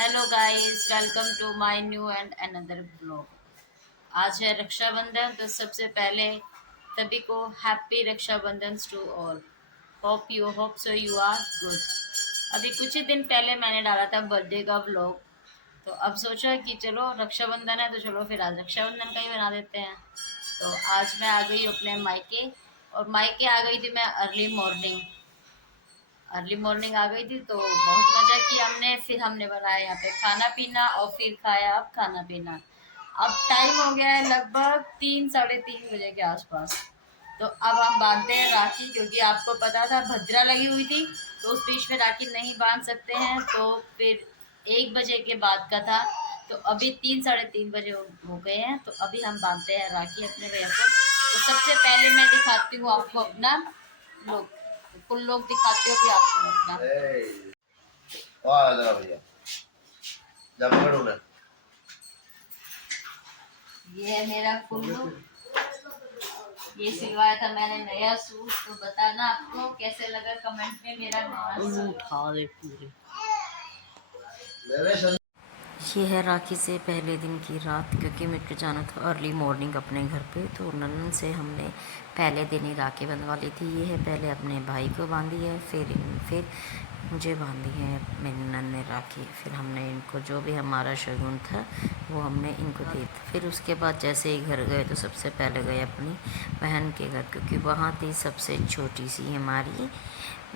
Hello guys, welcome to my new and another blog. आज है रक्षाबंधन, तो सबसे पहले सभी को happy Rakshabandhan to all. Hope so you are good. अभी कुछ ही दिन पहले मैंने डाला था बर्थडे का ब्लॉग, तो अब सोचा कि चलो रक्षाबंधन है तो चलो फिर आज रक्षाबंधन का ही बना देते हैं। तो आज मैं आ गई अपने मायके, और मायके आ गई थी मैं अर्ली मॉर्निंग आ गई थी, तो बहुत मज़ा किया हमने। फिर हमने बनाया यहाँ पे खाना पीना, और फिर खाया अब खाना पीना। अब टाइम हो गया है लगभग 3 साढ़े 3 बजे के आसपास। तो अब हम बांधते हैं राखी, क्योंकि आपको पता था भद्रा लगी हुई थी, तो उस बीच में राखी नहीं बांध सकते हैं। तो फिर 1 बजे के बाद का था, तो अभी 3 साढ़े 3 बजे हो गए हैं। तो अभी हम बांधते हैं राखी अपने भैया को। तो सबसे पहले मैं दिखाती हूँ आपको अपना लोग, फुल लोग दिखाते हो भी आपको अपना। भैया जब पकड़ो, ये है मेरा फुल लुक। ये सिलवाया था मैंने नया सूट, तो बताना आपको कैसे लगा कमेंट में मेरा नया सूट। उठा दे पूरे। ये है राखी से पहले दिन की रात, क्योंकि मुझे जाना था अर्ली मॉर्निंग अपने घर पे, तो ननन से हमने पहले दिन ही राखी बंधवा ली थी। ये है पहले अपने भाई को बांधी है, फिर मुझे बांधी है मेरी ननन ने राखी। फिर हमने इनको जो भी हमारा शगुन था वो हमने इनको दी। फिर उसके बाद जैसे ही घर गए तो सबसे पहले गए अपनी बहन के घर, क्योंकि वहाँ थी सबसे छोटी सी हमारी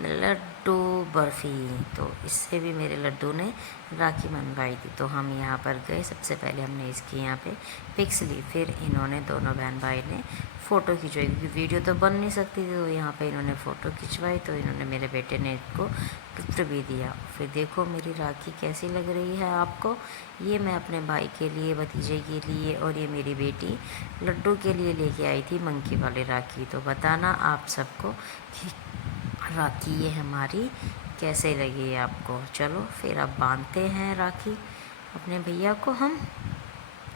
लड्डू बर्फ़ी। तो इससे भी मेरे लड्डू ने राखी मनवाई थी। तो हम यहाँ पर गए, सबसे पहले हमने इसकी यहाँ पे पिक्स ली, फिर इन्होंने दोनों बहन भाई ने फ़ोटो खिंचवाई, क्योंकि वीडियो तो बन नहीं सकती थी। तो यहाँ पे इन्होंने फ़ोटो खिंचवाई, तो इन्होंने मेरे बेटे ने इसको गिफ्ट भी दिया। फिर देखो मेरी राखी कैसी लग रही है आपको। ये मैं अपने भाई के लिए, भतीजे के लिए, और ये मेरी बेटी लड्डू के लिए लेके आई थी मंकी वाली राखी। तो बताना आप सबको कि राखी ये हमारी कैसे लगी आपको। चलो फिर अब बांधते हैं राखी अपने भैया को हम।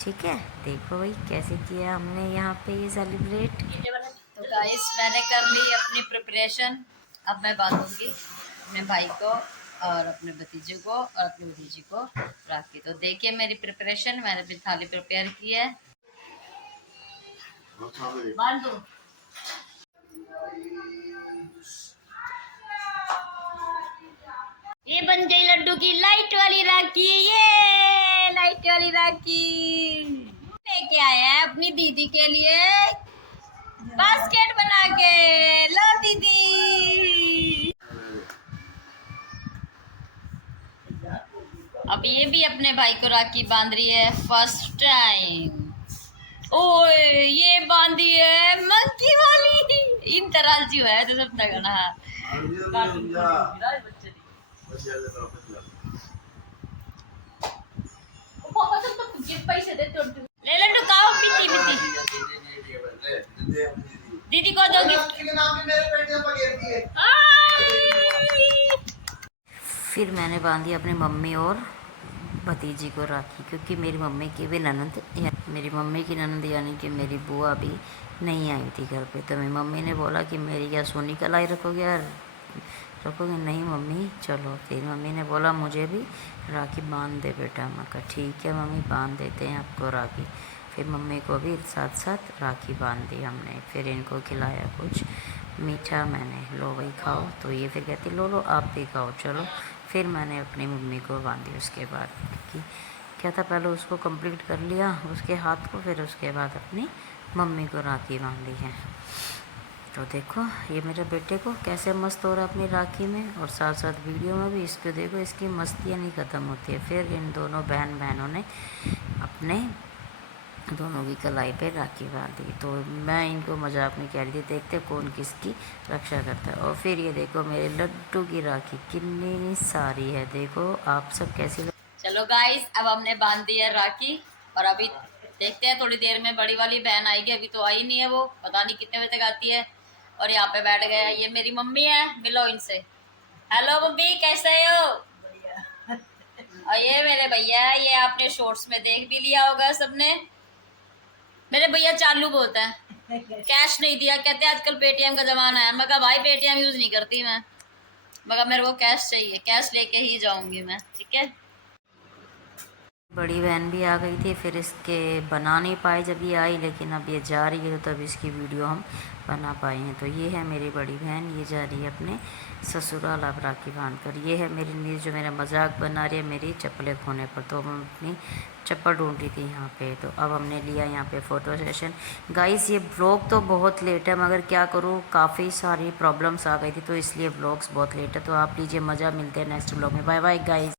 ठीक है, देखो भाई कैसे किया हमने यहाँ पे ये सेलिब्रेट। तो गाइस मैंने कर ली अपनी प्रिपरेशन। अब मैं बांधूंगी अपने भाई को और अपने भतीजे को और अपनी भतीजी को राखी। तो देखिए मेरी प्रिपरेशन, मैंने भी थाली प्रिपेयर की है। बांध दो। ये बन गई लड्डू की लाइट वाली राखी। ये लाइट वाली राखी लेके आए हैं अपनी दीदी के लिए बास्केट बना के। लो दीदी। अब ये भी अपने भाई को राखी बांध रही है फर्स्ट टाइम। ओए ये बांधी है मंकी वाली। इन तरह जी है तो सब तक ना पैसे दे ले लड्डू खाओ पीती पीती। दीदी को दो गिफ्ट। फिर मैंने बांधी अपनी मम्मी और भतीजी को राखी, क्योंकि मेरी मम्मी की भी ननद, मेरी मम्मी की ननद यानी कि मेरी बुआ भी नहीं आई थी घर पे। तो मेरी मम्मी ने बोला कि मेरी क्या सोनी कलाई रखोगे यार, रखोगे? नहीं मम्मी चलो। फिर मम्मी ने बोला मुझे भी राखी बांध दे बेटा। मैं कहा ठीक है मम्मी बांध देते हैं आपको राखी। फिर मम्मी को भी साथ साथ राखी बांध दी हमने। फिर इनको खिलाया कुछ मीठा मैंने, लो भाई खाओ। तो ये फिर कहती लो लो आप भी खाओ चलो। फिर मैंने अपनी मम्मी को बांधी उसके बाद, कि क्या था पहले उसको कंप्लीट कर लिया उसके हाथ को, फिर उसके बाद अपनी मम्मी को राखी बांधी है। तो देखो ये मेरे बेटे को कैसे मस्त हो रहा है अपनी राखी में, और साथ साथ वीडियो में भी इसको देखो, इसकी मस्तियाँ नहीं ख़त्म होती है। फिर इन दोनों बहनों ने अपने दोनों की कलाई पे राखी बांधी। तो मैं इनको मजाक में कह रही थी देखते कौन किसकी रक्षा करता है। और फिर ये देखो मेरे लड्डू की राखी कितनी सारी है, देखो आप सब कैसी चलो गाइस अब हमने बांध दी है राखी, और अभी देखते हैं थोड़ी देर में बड़ी वाली बहन आएगी। अभी तो आई नहीं है, वो पता नहीं कितने बजे तक आती है। और यहाँ पे बैठ गया ये मेरी मम्मी है, मिलो इनसे। हेलो मम्मी कैसे हो? और ये मेरे भैया है, ये आपने शॉर्ट्स में देख भी लिया होगा सबने। मेरे भैया चालू बहुत है, कैश नहीं दिया, कहते आजकल पेटीएम का जमाना है। मैं कहा भाई पेटीएम यूज नहीं करती मैं, मगर मेरे को कैश चाहिए, कैश लेके ही जाऊंगी मैं। ठीक है बड़ी बहन भी आ गई थी, फिर इसके बना नहीं पाए जब ये आई, लेकिन अब ये जा रही है तो तब इसकी वीडियो हम बना पाए हैं। तो ये है मेरी बड़ी बहन, ये जा रही है अपने ससुराल अब राखी बांध कर। ये है मेरी नीज जो मेरा मजाक बना रही है मेरी चप्पलें खोने पर। तो हम अपनी चप्पल ढूंढ रही थी यहाँ पे, तो अब हमने लिया यहाँ पे फ़ोटो सेशन। गाइस ये ब्लॉग तो बहुत लेट है, मगर क्या करूँ, काफ़ी सारी प्रॉब्लम्स आ गई थी तो इसलिए ब्लॉग्स बहुत लेट है। तो आप लीजिए मज़ा, मिलते हैं नेक्स्ट ब्लॉग में। Bye bye guys.